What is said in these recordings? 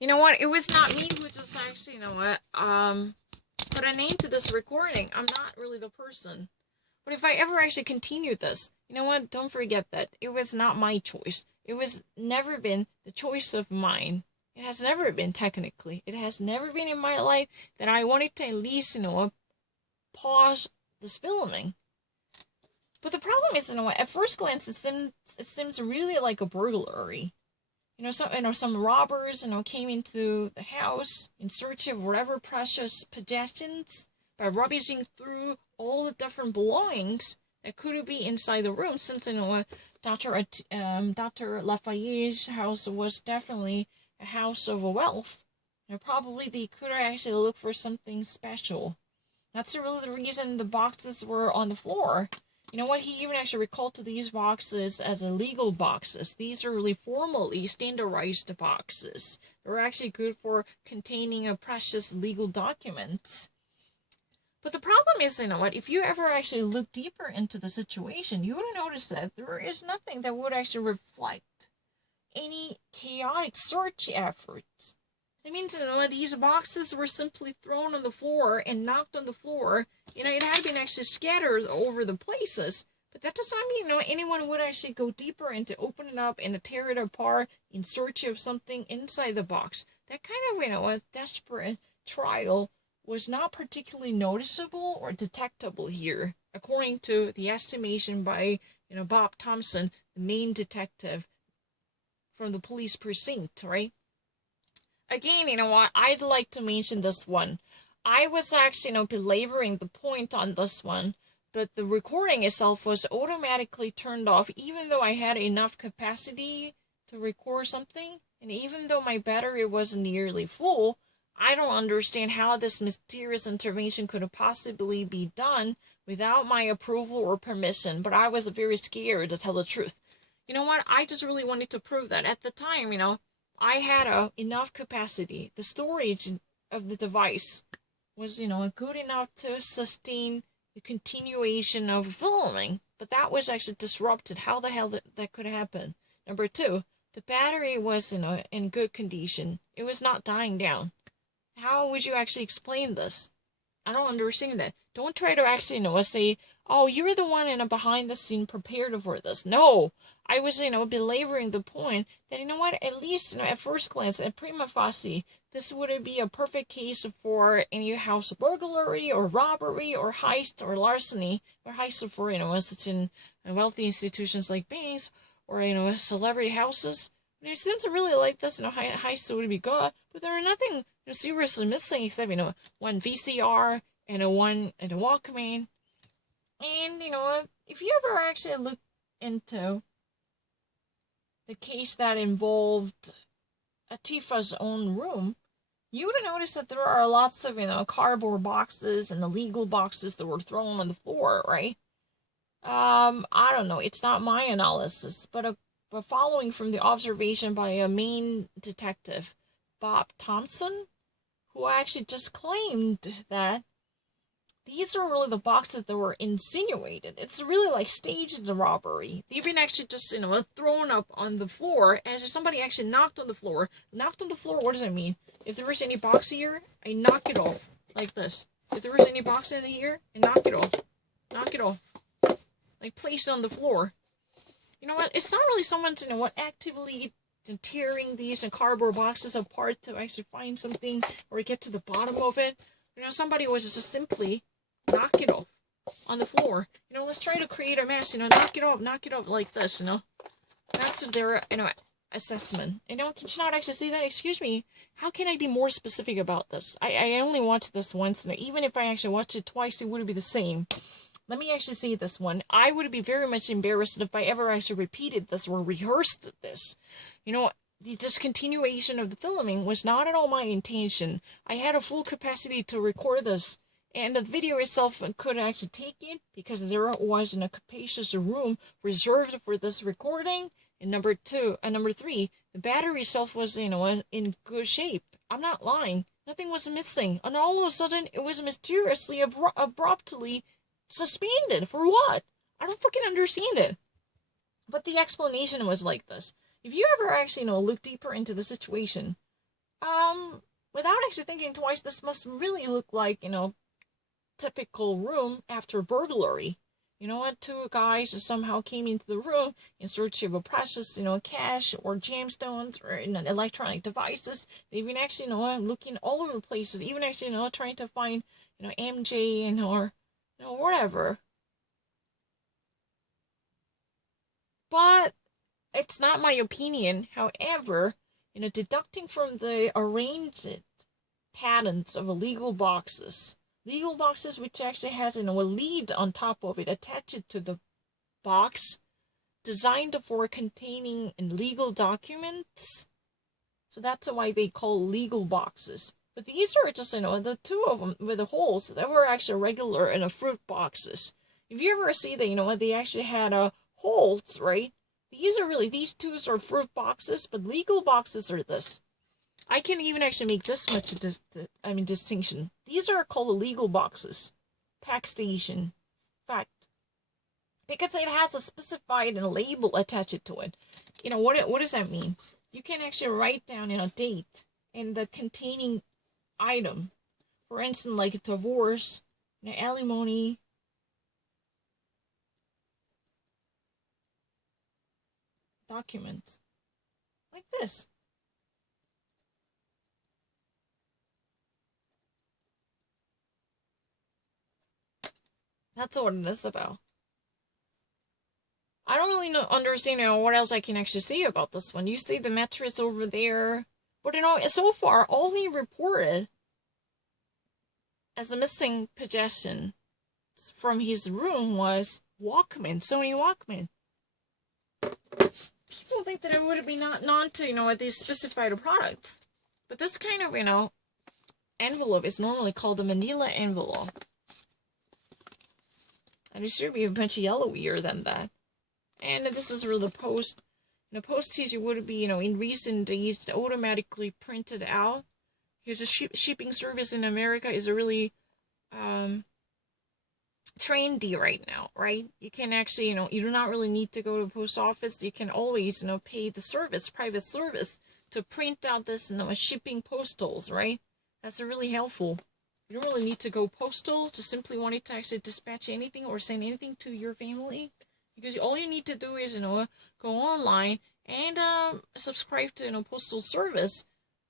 You know what? It was not me who just actually, put a name to this recording. I'm not really the person. But if I ever actually continued this, you know what? Don't forget that. It was not my choice. It was never been the choice of mine. It has never been, technically. It has never been in my life that I wanted to at least, pause this filming. But the problem is, at first glance, it seems really like a burglary. Some robbers, came into the house in search of whatever precious possessions by rummaging through all the different belongings that could be inside the room. Since Dr. Lafayette's house was definitely a house of wealth, probably they could actually look for something special. That's really the reason the boxes were on the floor. You know what? He even actually recalled to these boxes as illegal boxes. These are really formally standardized boxes. They're actually good for containing a precious legal documents. But the problem is, if you ever actually look deeper into the situation, you would notice that there is nothing that would actually reflect any chaotic search efforts. That means, these boxes were simply thrown on the floor and knocked on the floor. It had been actually scattered over the places. But that does not mean, anyone would actually go deeper and to open it up and to tear it apart in search of something inside the box. That kind of, a desperate trial was not particularly noticeable or detectable here, according to the estimation by, Bob Thompson, the main detective from the police precinct, right? Again, I'd like to mention this one. I was actually, belaboring the point on this one, but the recording itself was automatically turned off, even though I had enough capacity to record something, and even though my battery was nearly full. I don't understand how this mysterious intervention could have possibly be done without my approval or permission, but I was very scared, to tell the truth. You know what? I just really wanted to prove that at the time, I had enough capacity. The storage of the device was, good enough to sustain the continuation of filming. But that was actually disrupted. How the hell that could happen? Number two, the battery was, in good condition. It was not dying down. How would you actually explain this? I don't understand that. Don't try to actually, say, oh, you were the one in a behind the scene prepared for this. No, I was, belaboring the point that, what, at least, at first glance, at prima facie, this would be a perfect case for any house burglary or robbery or heist or larceny or heist for, such in wealthy institutions like banks or, celebrity houses. It seems really like this, heist would be good, but there are nothing seriously missing except, one VCR and a Walkman. And, if you ever actually look into the case that involved Atifa's own room, you would notice that there are lots of, cardboard boxes and illegal boxes that were thrown on the floor, right? I don't know. It's not my analysis, but following from the observation by a main detective, Bob Thompson, who actually just claimed that these are really the boxes that were insinuated. It's really like staged robbery. They've been actually just, thrown up on the floor as if somebody actually knocked on the floor. Knocked on the floor, what does that mean? If there was any box here, I knock it off. Like this. If there was any box in here, I knock it off. Knock it off. Like place it on the floor. You know what? It's not really someone's, actively tearing these cardboard boxes apart to actually find something or get to the bottom of it. Somebody was just simply knock it off on the floor. Let's try to create a mess, knock it off like this, That's their, assessment. Can you not actually see that? Excuse me, how can I be more specific about this? I only watched this once, and even if I actually watched it twice, it would be the same. Let me actually see this one. I would be very much embarrassed if I ever actually repeated this or rehearsed this. The discontinuation of the filming was not at all my intention. I had a full capacity to record this, and the video itself could actually take it because there was in a capacious room reserved for this recording. And number three, the battery itself was, in good shape. I'm not lying. Nothing was missing. And all of a sudden, it was mysteriously, abruptly suspended. For what? I don't fucking understand it. But the explanation was like this. If you ever actually, look deeper into the situation, without actually thinking twice, this must really look like, typical room after burglary. You know what? Two guys somehow came into the room in search of a precious, cash or gemstones or electronic devices. They've been actually, looking all over the places, even actually, trying to find, MJ and or, whatever. But it's not my opinion. However, deducting from the arranged patterns of legal boxes which actually has, a lead on top of it attached to the box, designed for containing legal documents. So that's why they call legal boxes. But these are just, the two of them with the holes that were actually regular fruit boxes. If you ever see that, they actually had holes, right? These two are fruit boxes, but legal boxes are this. I can even actually make this much distinction. These are called legal boxes. Pack station. Fact. Because it has a specified label attached to it. What does that mean? You can actually write down a date and the containing item. For instance, like a divorce, alimony, documents. Like this. That's what it is about. I don't really understand, what else I can actually say about this one. You see the mattress over there. But, so far, all we reported as a missing possession from his room was Walkman, Sony Walkman. People think that it would be not to, these specified products. But this kind of, envelope is normally called a manila envelope. And it should be a bunch yellowier than that. And this is where the postage would be, in recent days automatically printed out. Because the shipping service in America is really trendy right now, right? You can actually, you do not really need to go to the post office. You can always, pay the private service to print out this, shipping postals, right? That's really helpful. You don't really need to go postal, just simply wanted to actually dispatch anything or send anything to your family. Because all you need to do is, go online and subscribe to, postal service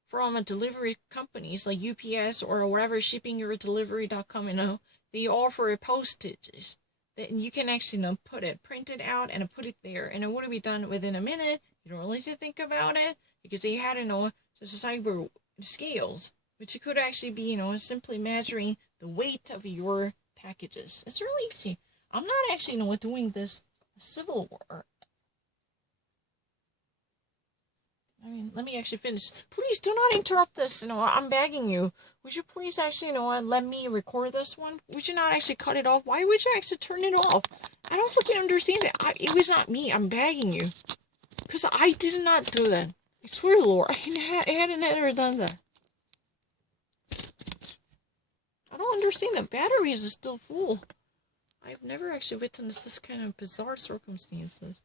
from delivery companies like UPS or whatever, shippingyourdelivery.com, they offer postages. Then you can actually, print it out and put it there. And it would be done within a minute. You don't really need to think about it because they had, just cyber scales. Which it could actually be, simply measuring the weight of your packages. It's really easy. I'm not actually, doing this Civil War. Let me actually finish. Please do not interrupt this. I'm begging you. Would you please actually, let me record this one? Would you not actually cut it off? Why would you actually turn it off? I don't freaking understand that. It was not me. I'm begging you. Because I did not do that. I swear, Lord, I hadn't ever done that. I don't understand that batteries are still full. I've never actually witnessed this kind of bizarre circumstances.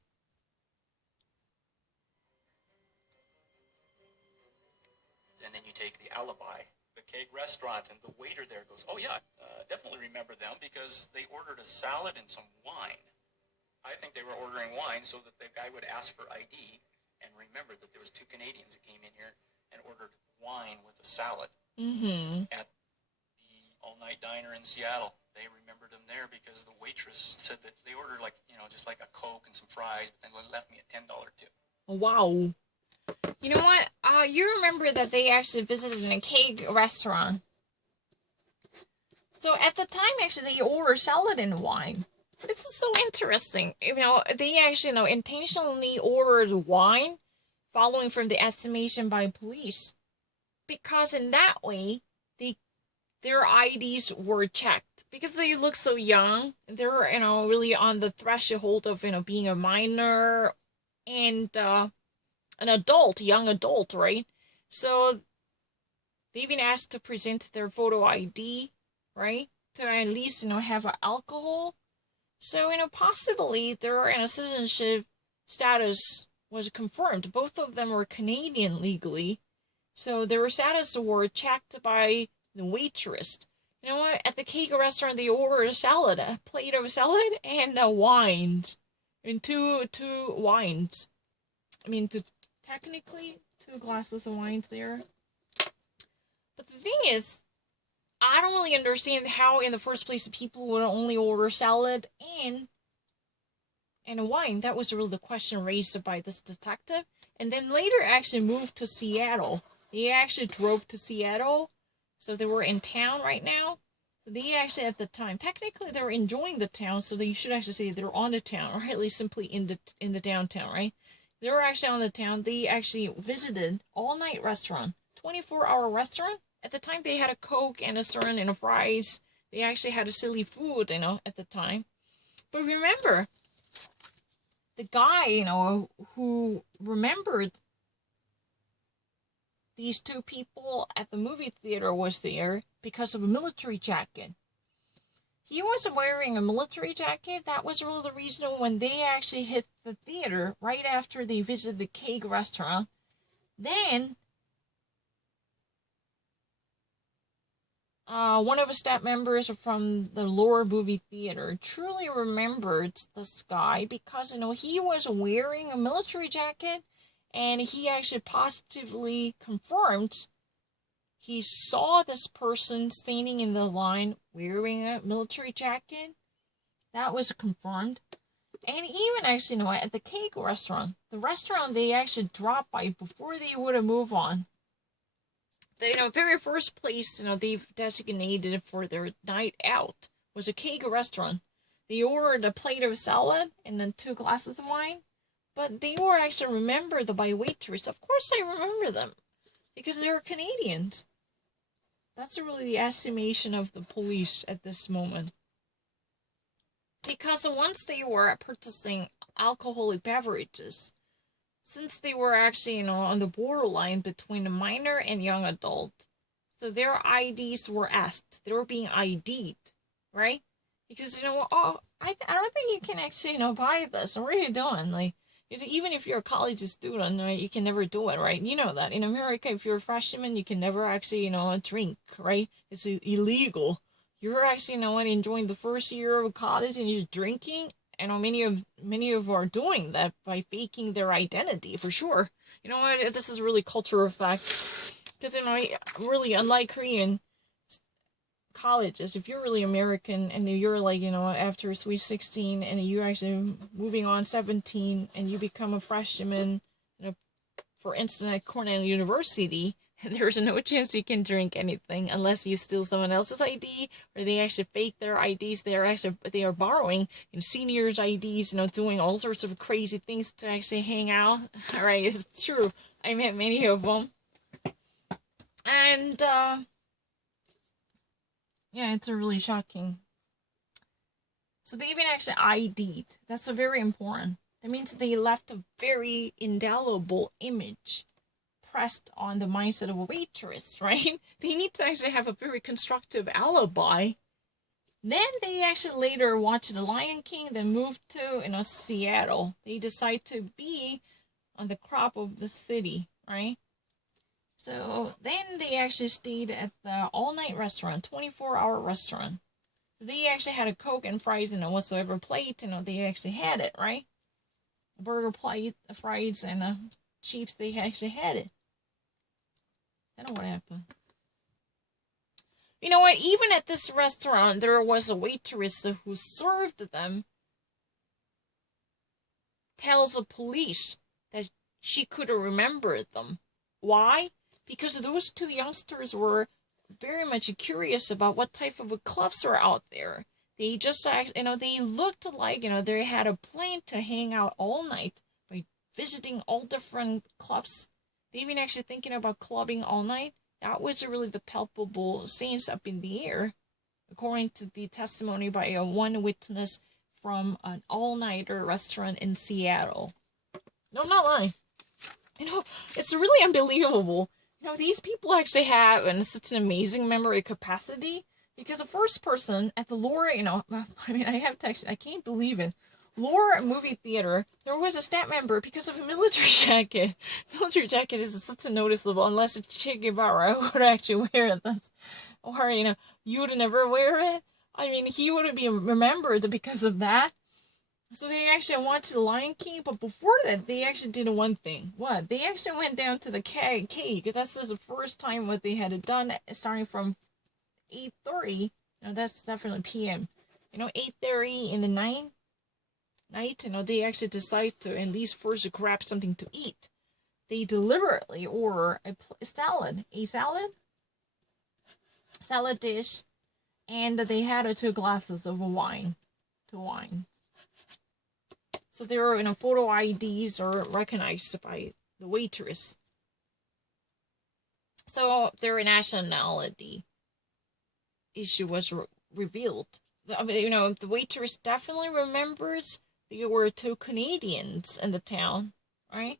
And then you take the Alibi, the Keg restaurant, and the waiter there goes, oh yeah, definitely remember them because they ordered a salad and some wine. I think they were ordering wine so that the guy would ask for ID and remember that there was two Canadians that came in here and ordered wine with a salad. At all-night diner in Seattle. They remembered him there because the waitress said that they ordered just like a Coke and some fries, but then left me a $10 tip. Wow. You know what? You remember that they actually visited a Keg restaurant. So at the time, actually, they ordered salad and wine. This is so interesting. They actually, intentionally ordered wine following from the estimation by police. Because in that way, their IDs were checked because they look so young. They were, really on the threshold of, being a minor and an adult, young adult, right? So they've been asked to present their photo ID, right? To at least, have alcohol. So, possibly their citizenship status was confirmed. Both of them were Canadian legally. So their status were checked by the waitress. You know what? At the Keg restaurant, they ordered a salad, a plate of salad, and wines, and two wines. I mean, technically 2 glasses of wines there. But the thing is, I don't really understand how, in the first place, people would only order salad and a wine. That was really the question raised by this detective. And then later actually moved to Seattle. They actually drove to Seattle. So they were in town right now. So they actually, at the time, technically they were enjoying the town. So you should actually say they were on the town, or at least simply in the downtown, right? They were actually on the town. They actually visited all-night restaurant, 24-hour restaurant. At the time, they had a Coke and a syrup and a fries. They actually had a silly food, at the time. But remember, the guy, who remembered these 2 people at the movie theater was there because of a military jacket. He was wearing a military jacket. That was really the reason when they actually hit the theater right after they visited the Keg restaurant. Then one of the staff members from the Lower movie theater truly remembered this guy because, he was wearing a military jacket, and he actually positively confirmed he saw this person standing in the line wearing a military jacket. That was confirmed. And even actually, at the Keg restaurant, the restaurant they actually dropped by before they would have moved on. The very first place, they've designated for their night out was a Keg restaurant. They ordered a plate of salad and then 2 glasses of wine. But they were actually remembered by waitress. Of course I remember them. Because they're Canadians. That's really the estimation of the police at this moment. Because once they were purchasing alcoholic beverages, since they were actually, on the borderline between a minor and young adult, so their IDs were asked. They were being ID'd, right? Because, I don't think you can actually, buy this. What are you doing? Even if you're a college student, right, you can never do it, right? You know that. In America, if you're a freshman, you can never actually, drink, right? It's illegal. You're actually, enjoying the first year of college and you're drinking. Many of are doing that by faking their identity, for sure. This is really cultural effect. Because, really, unlike Korean colleges, if you're really American and you're after Sweet 16 and you're actually moving on 17 and you become a freshman, for instance at Cornell University, there's no chance you can drink anything unless you steal someone else's ID or they actually fake their IDs. They are borrowing seniors' IDs, doing all sorts of crazy things to actually hang out. All right, it's true. I met many of them, and yeah, it's really shocking. So they even actually ID'd. That's very important. That means they left a very indelible image pressed on the mindset of a waitress, right? They need to actually have a very constructive alibi. Then they actually later watched The Lion King, then moved to, Seattle. They decide to be on the crop of the city, right? So then they actually stayed at the all-night restaurant, 24-hour restaurant. So they actually had a Coke and fries, whatsoever plate, they actually had it, right? A burger plate, a fries, and chips, they actually had it. I don't know what happened. You know what? Even at this restaurant, there was a waitress who served them. Tells the police that she could have remembered them. Why? Because those 2 youngsters were very much curious about what type of clubs are out there. They just, they looked like, they had a plan to hang out all night by visiting all different clubs. They even actually thinking about clubbing all night. That was really the palpable sense up in the air, according to the testimony by one witness from an all-nighter restaurant in Seattle. No, I'm not lying. It's really unbelievable. These people actually have such an amazing memory capacity, because the first person at the Lower, I have text, I can't believe it. Lower movie theater, there was a staff member because of a military jacket. Military jacket is such a noticeable, unless it's Che Guevara would actually wear this. Or, you would never wear it. I mean, he would be remembered because of that. So they actually went to the Lion King, but before that, they actually did one thing. What? They actually went down to the cake. That's the first time what they had done, starting from 8:30. That's definitely p.m. 8:30 in the night, they actually decide to at least first grab something to eat. They deliberately order a salad dish, and they had 2 glasses of wine. So they were, photo IDs are recognized by the waitress. So their nationality issue was revealed. The waitress definitely remembers there were 2 Canadians in the town, right?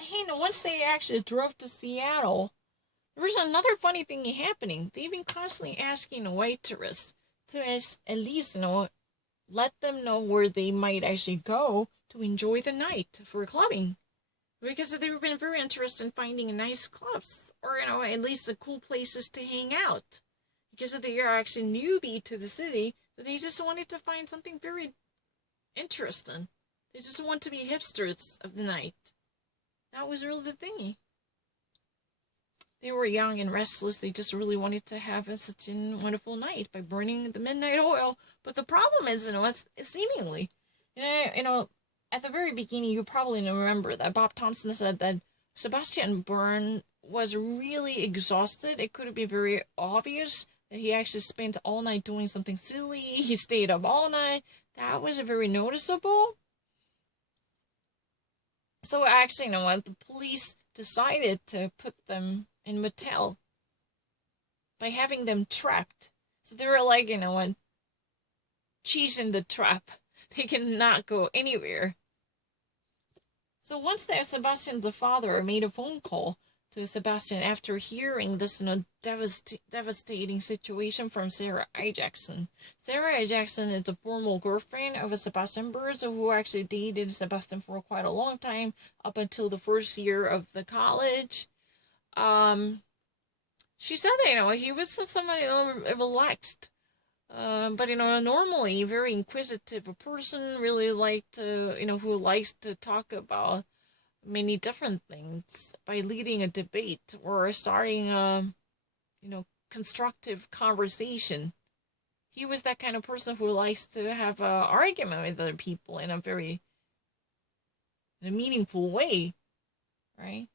And once they actually drove to Seattle, there was another funny thing happening. They've been constantly asking the waitress to at least, let them know where they might actually go to enjoy the night for clubbing. Because they've been very interested in finding nice clubs, or, at least cool places to hang out. Because they are actually newbie to the city, but they just wanted to find something very interesting. They just want to be hipsters of the night. That was really the thingy. They were young and restless. They just really wanted to have such a wonderful night by burning the midnight oil. But the problem is, seemingly, at the very beginning, you probably remember that Bob Thompson said that Sebastian Byrne was really exhausted. It could be very obvious that he actually spent all night doing something silly. He stayed up all night. That was very noticeable. So actually, the police decided to put them in motel by having them trapped. So they were like, cheese in the trap. They cannot go anywhere. So once Sebastian's father made a phone call to Sebastian after hearing this devastating situation from Sarah Ajaxson. Sarah Ajaxson is a former girlfriend of Sebastian Byrne, who actually dated Sebastian for quite a long time, up until the first year of the college. She said that, he was somebody, relaxed. But, normally very inquisitive person, really liked to, who likes to talk about many different things by leading a debate or starting a, constructive conversation. He was that kind of person who likes to have an argument with other people in a meaningful way, right?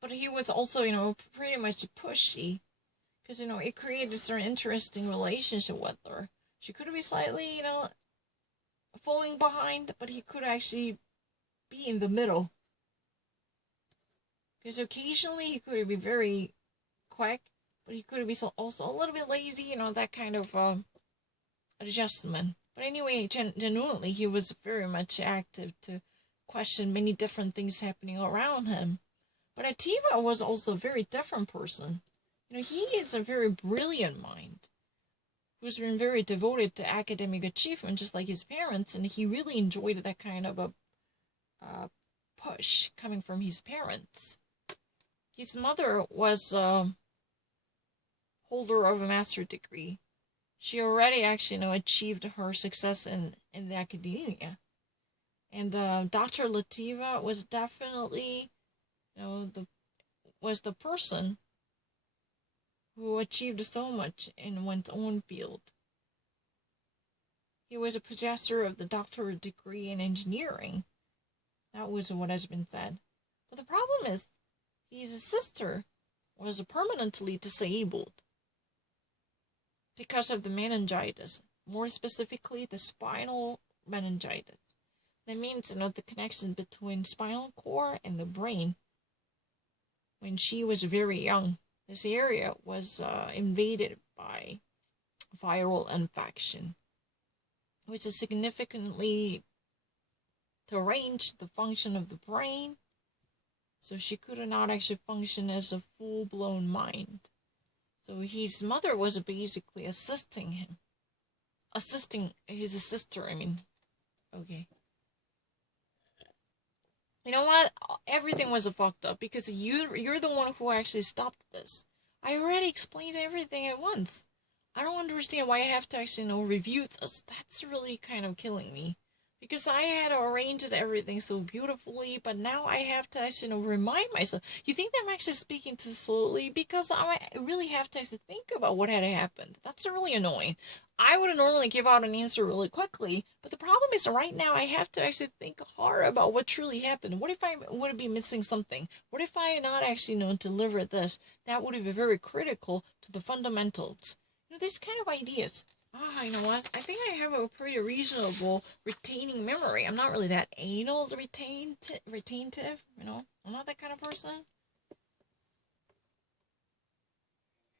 But he was also, pretty much pushy. Because, it created a certain interesting relationship with her. She could be slightly, falling behind, but he could actually be in the middle. Because occasionally he could be very quick, but he could be also a little bit lazy, that kind of adjustment. But anyway, genuinely, he was very much active to question many different things happening around him. But Ativa was also a very different person. He is a very brilliant mind who's been very devoted to academic achievement, just like his parents, and he really enjoyed that kind of a push coming from his parents. His mother was a holder of a master's degree. She already actually, achieved her success in the academia. And Dr. Lativa was definitely, was the person who achieved so much in one's own field. He was a possessor of the doctorate degree in engineering. That was what has been said. But the problem is, his sister was permanently disabled because of the meningitis, more specifically the spinal meningitis. That means, the connection between spinal cord and the brain. When she was very young, this area was invaded by viral infection, which is significantly deranged the function of the brain, so she could not actually function as a full-blown mind. So his mother was basically assisting him. Assisting his sister, I mean. Okay. You know what? Everything was fucked up because you're the one who actually stopped this. I already explained everything at once. I don't understand why I have to actually, review this. That's really kind of killing me. Because I had arranged everything so beautifully, but now I have to actually, remind myself. You think that I'm actually speaking too slowly? Because I really have to actually think about what had happened. That's really annoying. I would normally give out an answer really quickly, but the problem is right now I have to actually think hard about what truly happened. What if I would be missing something? What if I not actually, deliver this? That would be very critical to the fundamentals. These kind of ideas. You know what? I think I have a pretty reasonable retaining memory. I'm not really that anal retentive, I'm not that kind of person.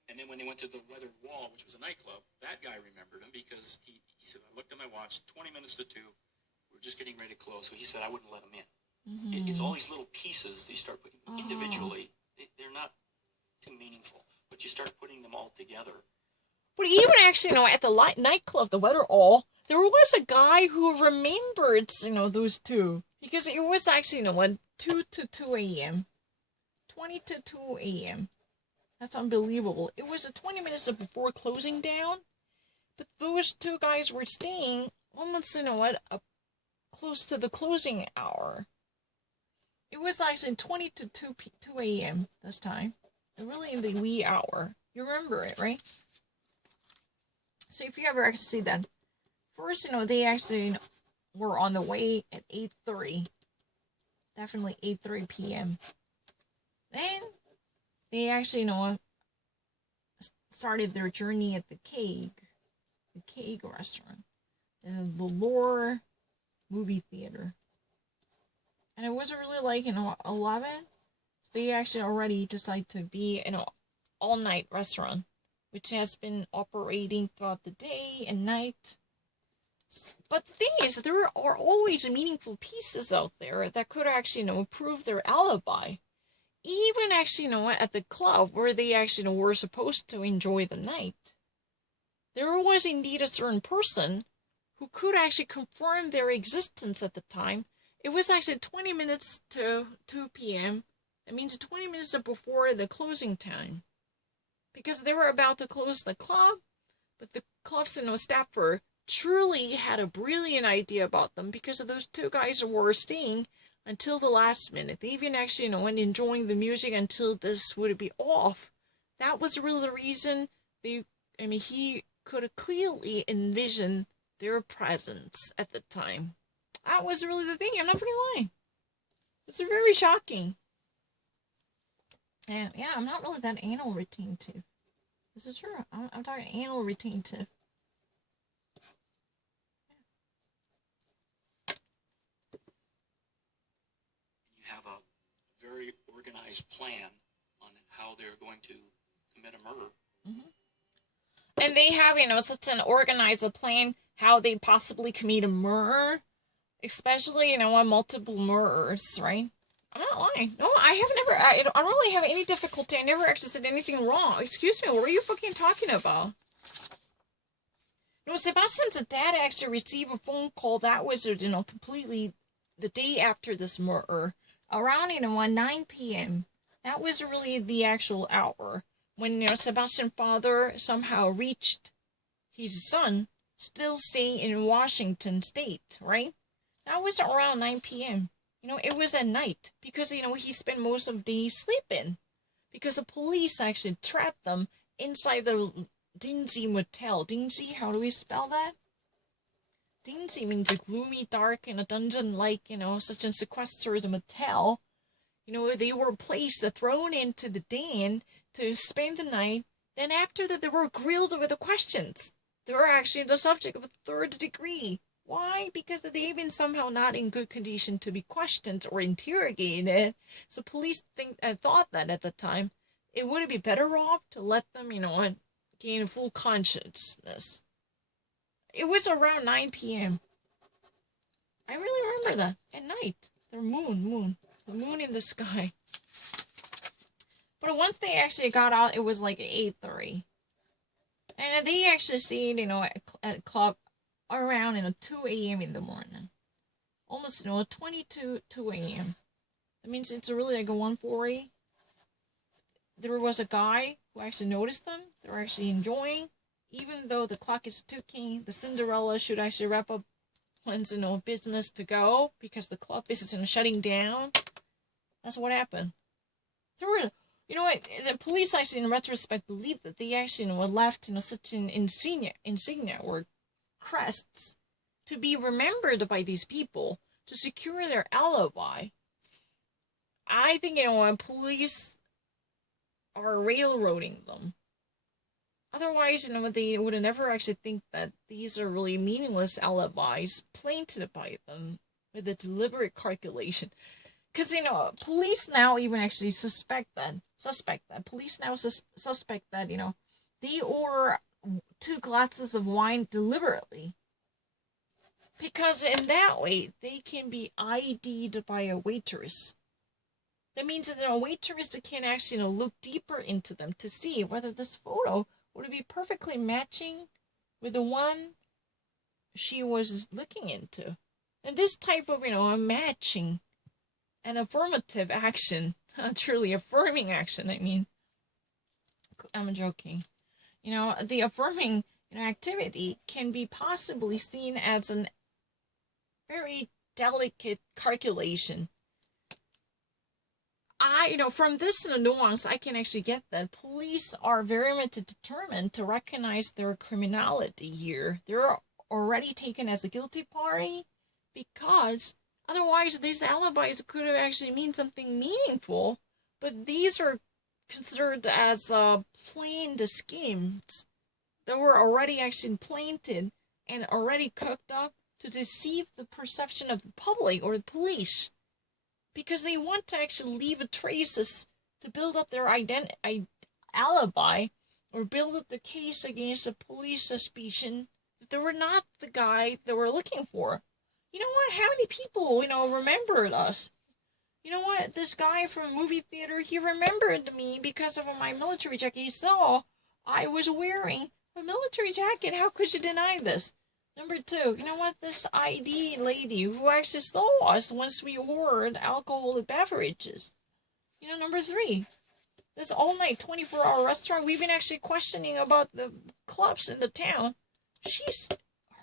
And then when they went to the Weathered Wall, which was a nightclub, that guy remembered him because he said, I looked at my watch, 20 minutes to 2. We were just getting ready to close, so he said I wouldn't let him in. Mm-hmm. It's all these little pieces they start putting individually. They're not too meaningful, but you start putting them all together. But even actually, at the nightclub, the Weather All, there was a guy who remembered, those two. Because it was actually, 2 to 2 a.m. 20 to 2 a.m. That's unbelievable. It was 20 minutes before closing down. But those two guys were staying almost, close to the closing hour. It was actually 20 to 2 a.m. this time. Really in the wee hour. You remember it, right? So if you ever actually see that, first, they actually were on the way at 8:30. Definitely 8:30 p.m. Then they actually, started their journey at the Keg restaurant, the Lore movie theater. And it wasn't really like, 11. So they actually already decided to be, all-night restaurant, which has been operating throughout the day and night. But the thing is, there are always meaningful pieces out there that could actually, prove their alibi. Even actually, at the club where they actually were supposed to enjoy the night, there was indeed a certain person who could actually confirm their existence at the time. It was actually 20 minutes to 2 p.m. That means 20 minutes before the closing time. Because they were about to close the club, but the club's staffer truly had a brilliant idea about them because of those two guys who were staying until the last minute. They even actually, went enjoying the music until this would be off. That was really the reason he could clearly envision their presence at the time. That was really the thing. I'm not gonna lie. It's very shocking. And yeah, I'm not really that anal retentive. This is true. I'm talking anal retentive. You have a very organized plan on how they're going to commit a murder. Mm-hmm. And they have, such an organized plan how they possibly commit a murder. Especially, on multiple murders, right? I'm not lying. No, I don't really have any difficulty. I never actually said anything wrong. Excuse me, what were you fucking talking about? Sebastian's dad actually received a phone call that was, completely the day after this murder. Around, 9 p.m. That was really the actual hour. When, Sebastian's father somehow reached his son, still staying in Washington State, right? That was around 9 p.m. It was at night because, he spent most of the day sleeping because the police actually trapped them inside the Dingy Motel. Dingy, how do we spell that? Dingy means a gloomy, dark, and a dungeon-like, such a sequestered motel. They were thrown into the den to spend the night. Then after that, they were grilled with the questions. They were actually the subject of a 3rd degree. Why? Because they've been somehow not in good condition to be questioned or interrogated. So police thought that at the time it would be better off to let them, gain full consciousness. It was around 9 p.m. I really remember that. At night. The moon in the sky. But once they actually got out, it was like 8:30. And they actually stayed, at a club around, 2 a.m. in the morning. Almost, 2 a.m. That means it's really like a 1:40. There was a guy who actually noticed them. They were actually enjoying. Even though the clock is ticking, the Cinderella should actually wrap up one's, business to go because the club is, shutting down. That's what happened. There were, the police actually, in retrospect, believe that they actually, were left, such an insignia or crests to be remembered by these people to secure their alibi. I think, police are railroading them. Otherwise, they would have never actually think that these are really meaningless alibis planted by them with a deliberate calculation. Because, police now even actually suspect that. Police now suspect that, they order 2 glasses of wine deliberately. Because in that way, they can be ID'd by a waitress. That means that a waitress can actually, look deeper into them to see whether this photo would be perfectly matching with the one she was looking into. And this type of, a matching and affirmative action, truly affirming action, I'm joking. The affirming activity can be possibly seen as a very delicate calculation. From this nuance, I can actually get that police are very much determined to recognize their criminality here. They're already taken as a guilty party because otherwise these alibis could have actually mean something meaningful, but these are considered as planned schemes that were already actually planted and already cooked up to deceive the perception of the public or the police. Because they want to actually leave traces to build up their alibi or build up the case against a police suspicion that they were not the guy they were looking for. You know what? How many people, remembered us? You know what? This guy from movie theater, he remembered me because of my military jacket. He saw I was wearing a military jacket. How could you deny this? Number 2, you know what? This ID lady who actually saw us once we ordered alcoholic beverages. Number 3, this all-night 24-hour restaurant, we've been actually questioning about the clubs in the town. She's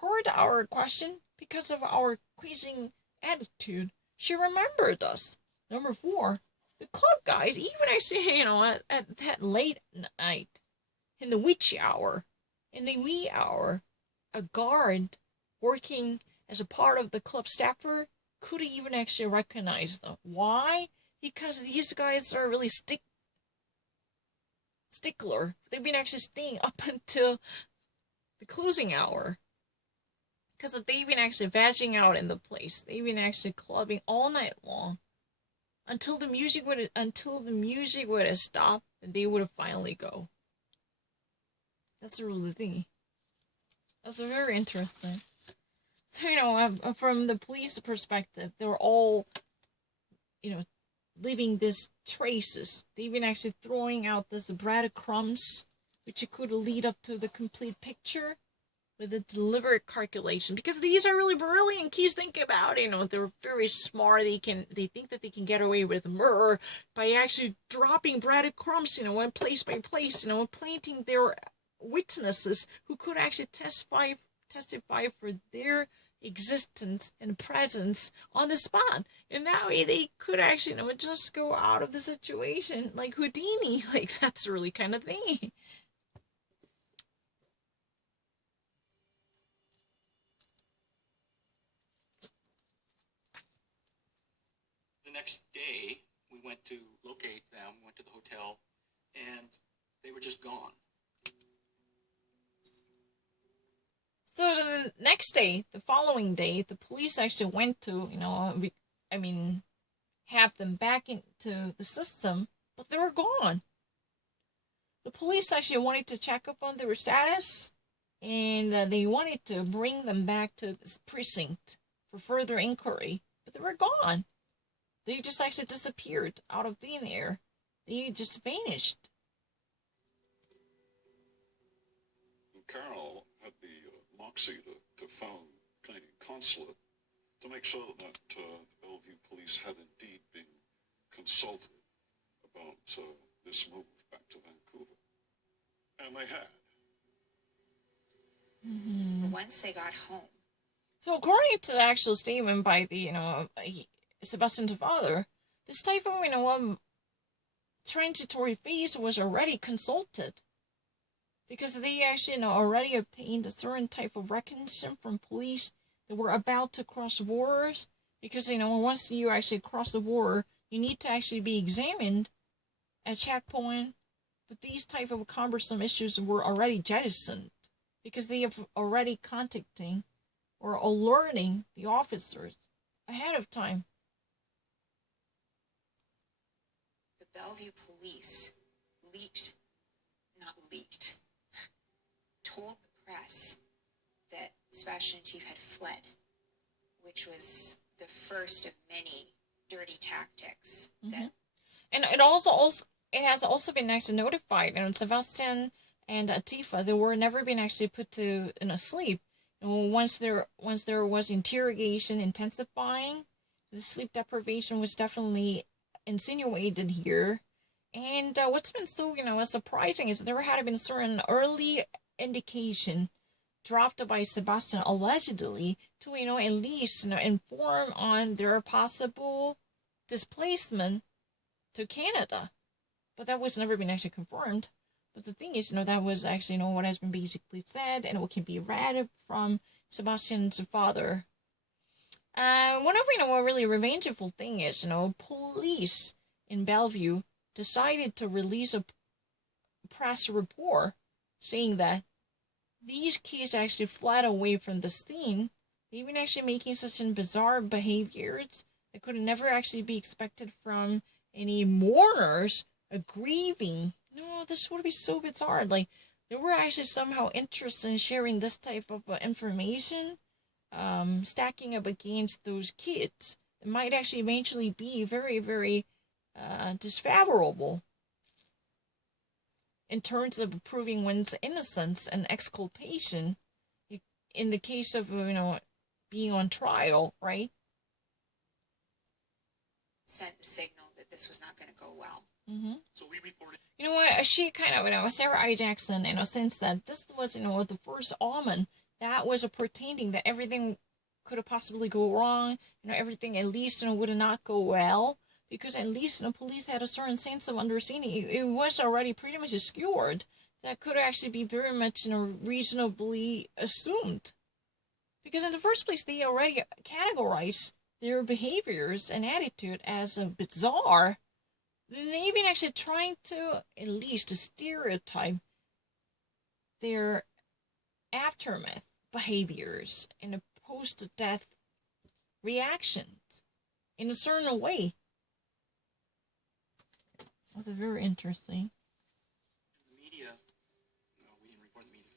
heard our question because of our quizzing attitude. She remembered us. Number 4, the club guys, even actually, at that late night, in the witchy hour, in the wee hour, a guard working as a part of the club staffer could even actually recognize them. Why? Because these guys are really stickler. They've been actually staying up until the closing hour. Because they've been actually vegging out in the place. They've been actually clubbing all night long. Until the music would have stopped and they would have finally go. That's a really thingy. That's very interesting. So, from the police perspective, they were all, leaving these traces. They've been actually throwing out this breadcrumbs, which could lead up to the complete picture with a deliberate calculation. Because these are really brilliant keys. Think about it. They're very smart. They think that they can get away with murder by actually dropping breadcrumbs, place by place, planting their witnesses who could actually testify for their existence and presence on the spot. And that way they could actually, just go out of the situation like Houdini. Like, that's really kind of thing. The next day, we went to locate them, went to the hotel, and they were just gone. So the next day, the following day, the police actually went to, have them back into the system, but they were gone. The police actually wanted to check up on their status, and they wanted to bring them back to this precinct for further inquiry, but they were gone. They just actually disappeared out of thin air. they just vanished. And Carol had the moxie to phone Canadian consulate to make sure that the Bellevue police had indeed been consulted about this move back to Vancouver. And they had. Once they got home. So according to the actual statement by the, Sebastian's father, this type of, transitory phase was already consulted. Because they actually, already obtained a certain type of recognition from police that were about to cross borders. Because, once you actually cross the border, you need to actually be examined at checkpoint. But these type of cumbersome issues were already jettisoned. Because they have already contacting or alerting the officers ahead of time. The Bellevue police told the press that Sebastian and Tiff had fled, which was the first of many dirty tactics that. And it has also been actually notified, Sebastian and Tifa, they were never been actually put to sleep. Once there was interrogation intensifying, the sleep deprivation was definitely insinuated here. And what's been so surprising is that there had been a certain early indication dropped by Sebastian allegedly to at least inform on their possible displacement to Canada, but that was never been actually confirmed. But the thing is, that was actually, what has been basically said, and what can be read from Sebastian's father. One of, a really revengeful thing is, police in Bellevue decided to release a press report saying that these kids actually fled away from the scene. They've been actually making such bizarre behaviors that could never actually be expected from any mourners grieving. No, this would be so bizarre. Like, they were actually somehow interested in sharing this type of information, stacking up against those kids. It might actually eventually be very, very disfavorable in terms of proving one's innocence and exculpation in the case of, being on trial, right? Sent the signal that this was not going to go well. So we reported. You know what? She kind of, Sarah I. Jackson, since that this was, the first omen that was pertaining that everything could have possibly go wrong. Everything at least, would not go well. Because at least, police had a certain sense of understanding. It was already pretty much skewed. That could actually be very much, reasonably assumed. Because in the first place, they already categorized their behaviors and attitude as bizarre. They've been actually trying to at least stereotype their aftermath behaviors and the post-death reactions in a certain way. That's very interesting. The media, no, we didn't report the media.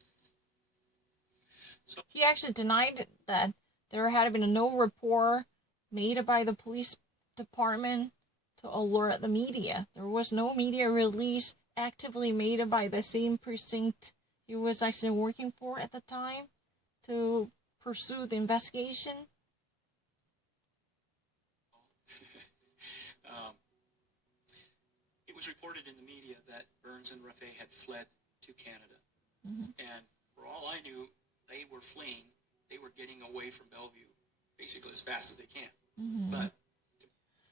So he actually denied that there had been no report made by the police department to alert the media. There was no media release actively made by the same precinct he was actually working for at the time to pursue the investigation. It was reported in the media that Burns and Raffet had fled to Canada. And for all I knew, they were fleeing. They were getting away from Bellevue basically as fast as they can. But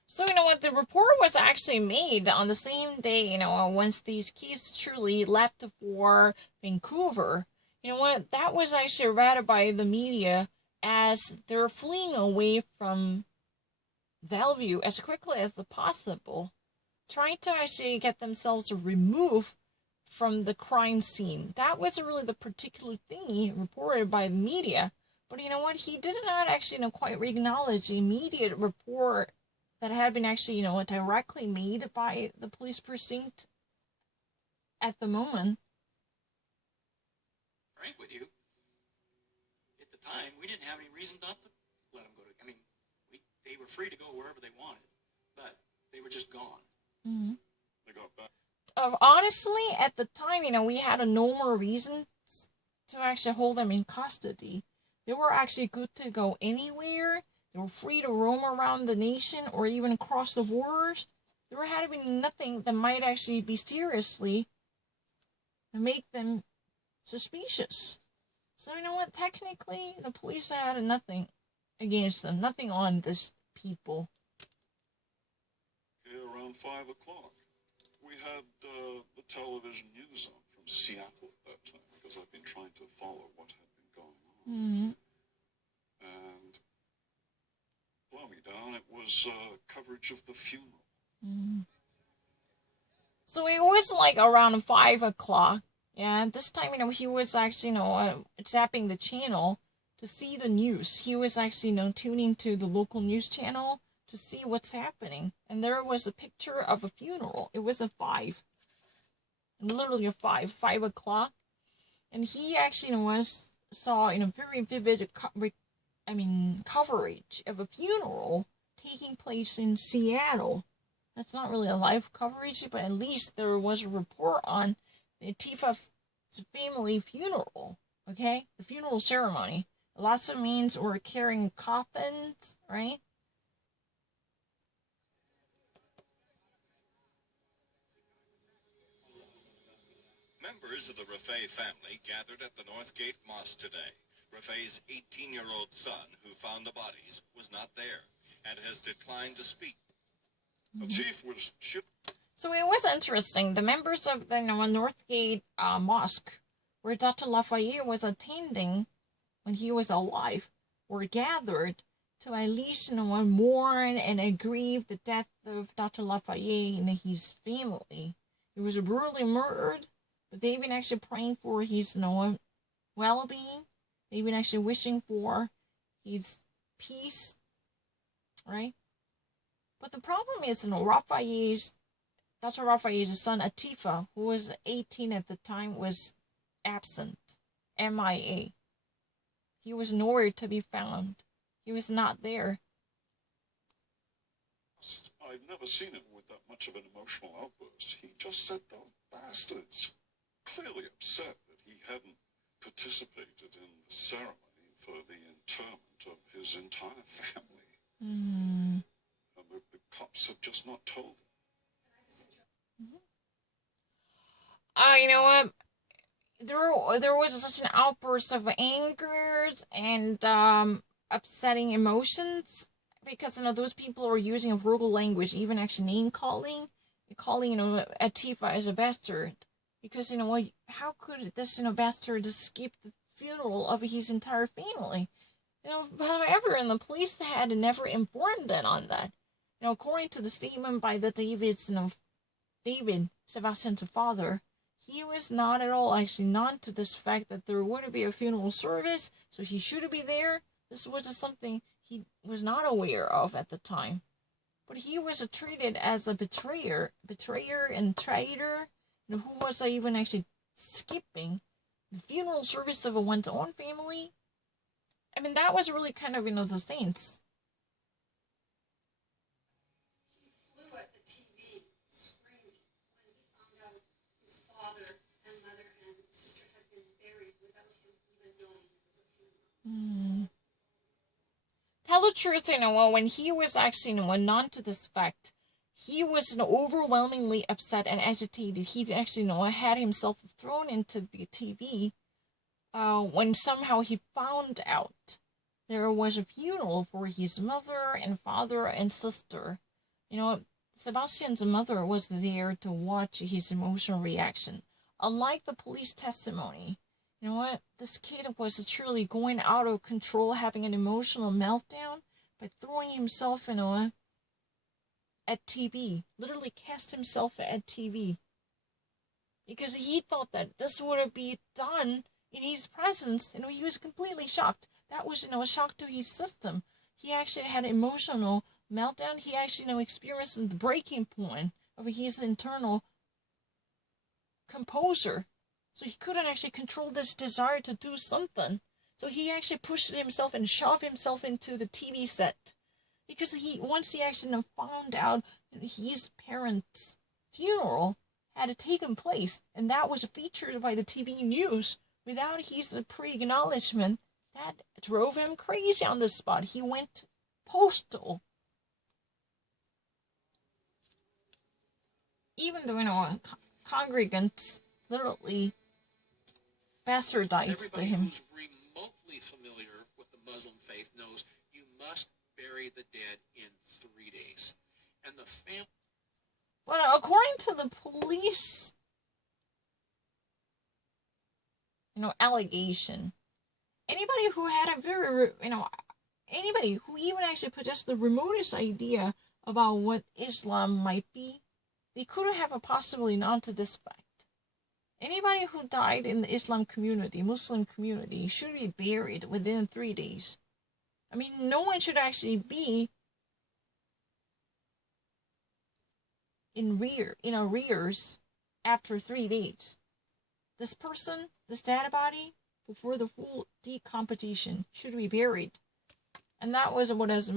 so, what, the report was actually made on the same day, once these kids truly left for Vancouver. What, that was actually read by the media as they're fleeing away from Bellevue as quickly as possible, trying to actually get themselves removed from the crime scene. That was really the particular thing reported by the media. But you know what, he did not actually, quite acknowledge the immediate report that had been actually, directly made by the police precinct at the moment. Frank with you, at the time, we didn't have any reason not to let them go to, they were free to go wherever they wanted, but they were just gone. They got honestly, at the time, we had no more reason to actually hold them in custody. They were actually good to go anywhere. They were free to roam around the nation or even across the borders. There had been nothing that might actually be seriously make them suspicious. So you know what? Technically, the police had nothing against them. Nothing on this people. Here around 5 o'clock, we had the television news on from Seattle at that time, because I've been trying to follow what had been going on. Mm-hmm. And blow me down, it was coverage of the funeral. Mm-hmm. So it was like around 5 o'clock. Yeah, this time, he was actually, zapping the channel to see the news. He was actually, tuning to the local news channel to see what's happening. And there was a picture of a funeral. It was a 5. Literally a 5 o'clock. And he actually, saw, very vivid, coverage of a funeral taking place in Seattle. That's not really a live coverage, but at least there was a report on the Antifa's family funeral, okay? The funeral ceremony. Lots of means were carrying coffins, right? Members of the Raffaele family gathered at the Northgate Mosque today. Raffaele's 18-year-old son, who found the bodies, was not there and has declined to speak. Atif was shipped. So it was interesting. The members of the Northgate Mosque, where Dr. Lafayette was attending when he was alive, were gathered to at least mourn and grieve the death of Dr. Lafayette and his family. He was brutally murdered, but they've been actually praying for his well-being. They've been actually wishing for his peace, right? But the problem is, Dr. Lafayette's son, Atifa, who was 18 at the time, was absent, MIA. He was nowhere to be found. He was not there. I've never seen him with that much of an emotional outburst. He just said those bastards. Clearly upset that he hadn't participated in the ceremony for the interment of his entire family. Mm. And the cops have just not told him. You know what? There was such an outburst of anger and upsetting emotions because those people are using a verbal language, even actually name calling Atifa as a bastard. Because how could this bastard skip the funeral of his entire family? However, the police had never informed them on that. According to the statement by David Sebastian's father, he was not at all actually known to this fact that there would be a funeral service, so he should be there. This was just something he was not aware of at the time. But he was treated as a betrayer and traitor, who was even actually skipping the funeral service of one's own family. I mean, that was really kind of, the saints. He flew at the TV, screaming, when he found out his father and mother and sister had been buried without him even knowing it was a funeral. Tell the truth, when he was actually, known to this fact, he was overwhelmingly upset and agitated. He actually, had himself thrown into the TV when somehow he found out there was a funeral for his mother and father and sister. Sebastian's mother was there to watch his emotional reaction. Unlike the police testimony, this kid was truly going out of control, having an emotional meltdown by throwing himself, at TV. Literally cast himself at TV. Because he thought that this would be done in his presence. He was completely shocked. That was, a shock to his system. He actually had an emotional meltdown. He actually, experienced the breaking point of his internal composure. So he couldn't actually control this desire to do something. So he actually pushed himself and shoved himself into the TV set. Because once he actually found out his parents' funeral had taken place, and that was featured by the TV news without his pre-acknowledgement. That drove him crazy on the spot. He went postal. Even though, congregants literally bastardized Everybody him. who's remotely familiar with the Muslim faith knows you must bury the dead in 3 days. And the family... Well, according to the police, allegation, anybody who had a very, anybody who even actually possessed the remotest idea about what Islam might be, they couldn't have possibly known to this fact. Anybody who died in the Islam community, Muslim community, should be buried within 3 days. I mean, no one should actually be in arrears after 3 days. This person, this dead body, before the full decomposition, should be buried. And that was what has been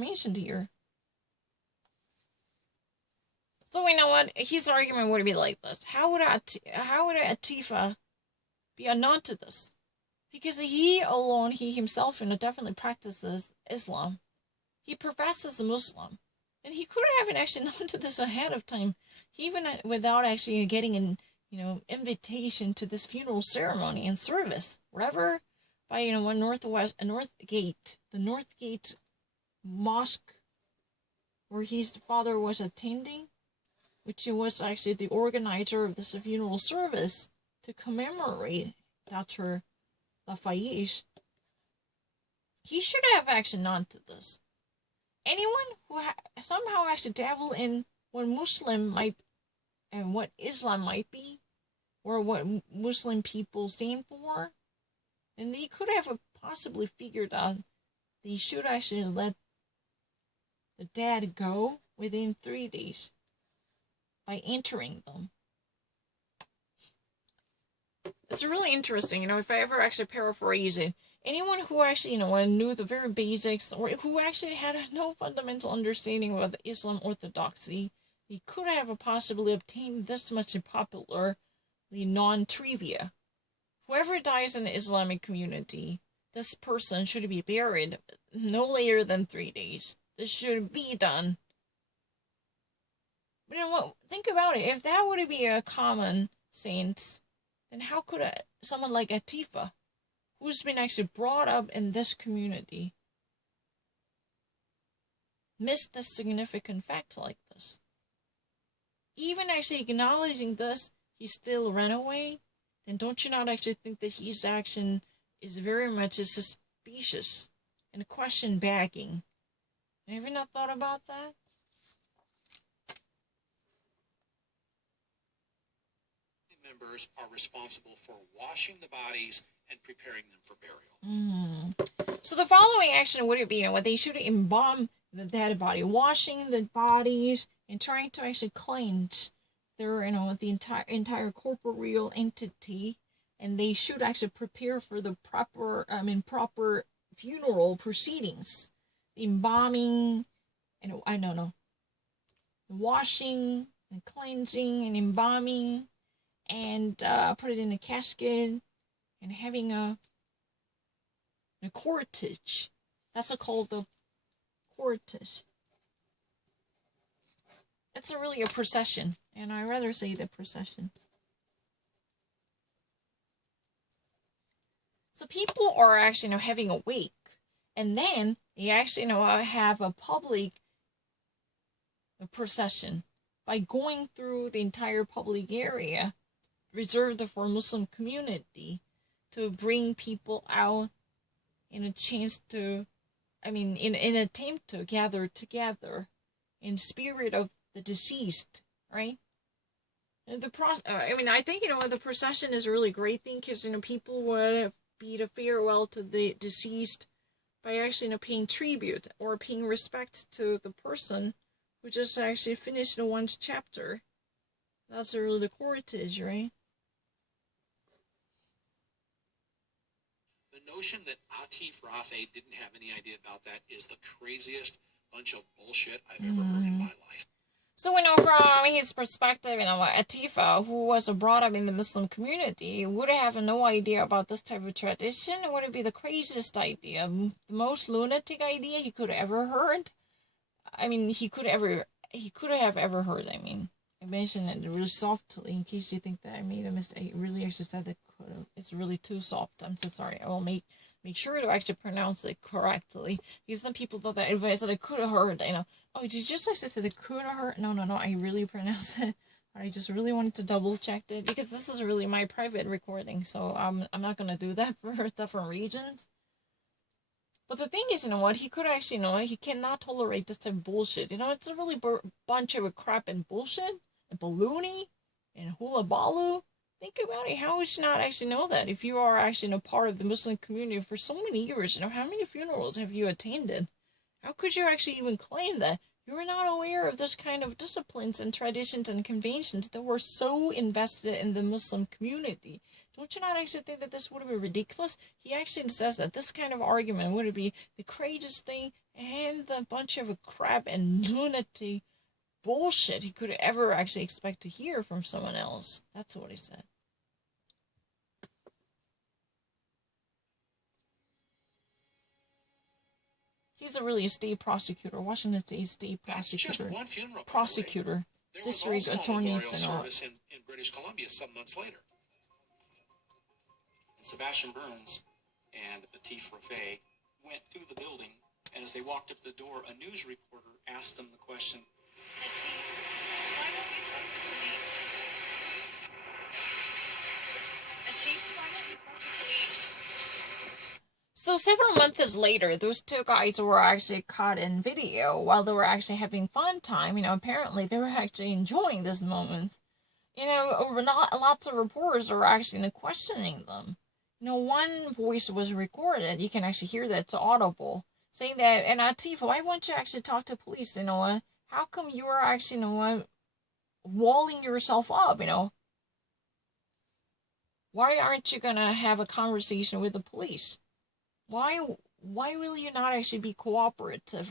mentioned here. So we know what his argument would be like this. How would Atifa be unknown to this? Because he alone, he himself, definitely practices Islam. He professes a Muslim. And he could have actually known to this ahead of time, even without actually getting an invitation to this funeral ceremony and service, wherever by North Gate, the North Gate Mosque, where his father was attending, which was actually the organizer of this funeral service to commemorate Dr. Lafayette. He should have actually known to this. Anyone who somehow actually dabble in what Muslim might and what Islam might be, or what Muslim people stand for, and they could have possibly figured out they should actually let the dead go within 3 days by entering them. It's really interesting, if I ever actually paraphrase it. Anyone who actually, knew the very basics, or who actually had no fundamental understanding of the Islam orthodoxy, they could have possibly obtained this much popularly non-trivia. Whoever dies in the Islamic community, this person should be buried no later than 3 days. This should be done. But think about it. If that would be a common sense, then how could someone like Atifa, who's been actually brought up in this community, miss this significant fact like this? Even actually acknowledging this, he still ran away. Then don't you not actually think that his action is very much suspicious and question-bagging? Have you not thought about that? Members are responsible for washing the bodies and preparing them for burial. So the following action would it be, what they should embalm the dead body, washing the bodies and trying to actually cleanse their, the entire corporeal entity, and they should actually prepare for the proper funeral proceedings, the embalming, washing and cleansing and embalming, and put it in a casket, and having a cortege. That's called the cortege. It's really a procession, and I rather say the procession. So people are actually having a wake, and then they actually have a public procession by going through the entire public area reserved for Muslim community to bring people out in a chance to, in an attempt to gather together in spirit of the deceased, right? And I think, the procession is a really great thing because, people would bid a farewell to the deceased by actually, paying tribute or paying respect to the person who just actually finished one's chapter. That's really the cortege, right? The notion that Atif Rafe didn't have any idea about that is the craziest bunch of bullshit I've ever heard in my life. So, from his perspective, Atifa, who was brought up in the Muslim community, would have no idea about this type of tradition. It would be the craziest idea, the most lunatic idea he could have ever heard. He could have ever heard. I mentioned it really softly in case you think that I made a mistake. I really actually said that could have. It's really too soft. I'm so sorry. I will make sure to actually pronounce it correctly. Because some people thought that advice that I could have heard, oh, did you just actually say that could have heard? No, I really pronounced it. I just really wanted to double check it because this is really my private recording, so I'm not gonna do that for different regions. But the thing is, he could actually, he cannot tolerate this type of bullshit. It's a really bunch of crap and bullshit and baloney and hula baloo. Think about it. How would you not actually know that if you are actually a part of the Muslim community for so many years? How many funerals have you attended? How could you actually even claim that you are not aware of this kind of disciplines and traditions and conventions that were so invested in the Muslim community? Don't you not actually think that this would be ridiculous? He actually says that this kind of argument would be the craziest thing and the bunch of crap and lunatic bullshit he could ever actually expect to hear from someone else. That's what he said. He's a really state prosecutor, Washington State prosecutor. That's just one funeral. Prosecutor, there district was also attorneys, a memorial service in British Columbia some months later. And Sebastian Burns and Atif Rafay went to the building, and as they walked up the door, a news reporter asked them the question, So several months later, those two guys were actually caught in video while they were actually having fun time. Apparently they were actually enjoying this moment. Lots of reporters are actually questioning them. One voice was recorded. You can actually hear that it's audible, saying that, and Atif, why won't you actually talk to police? How come you are actually, walling yourself up? Why aren't you gonna have a conversation with the police? Why will you not actually be cooperative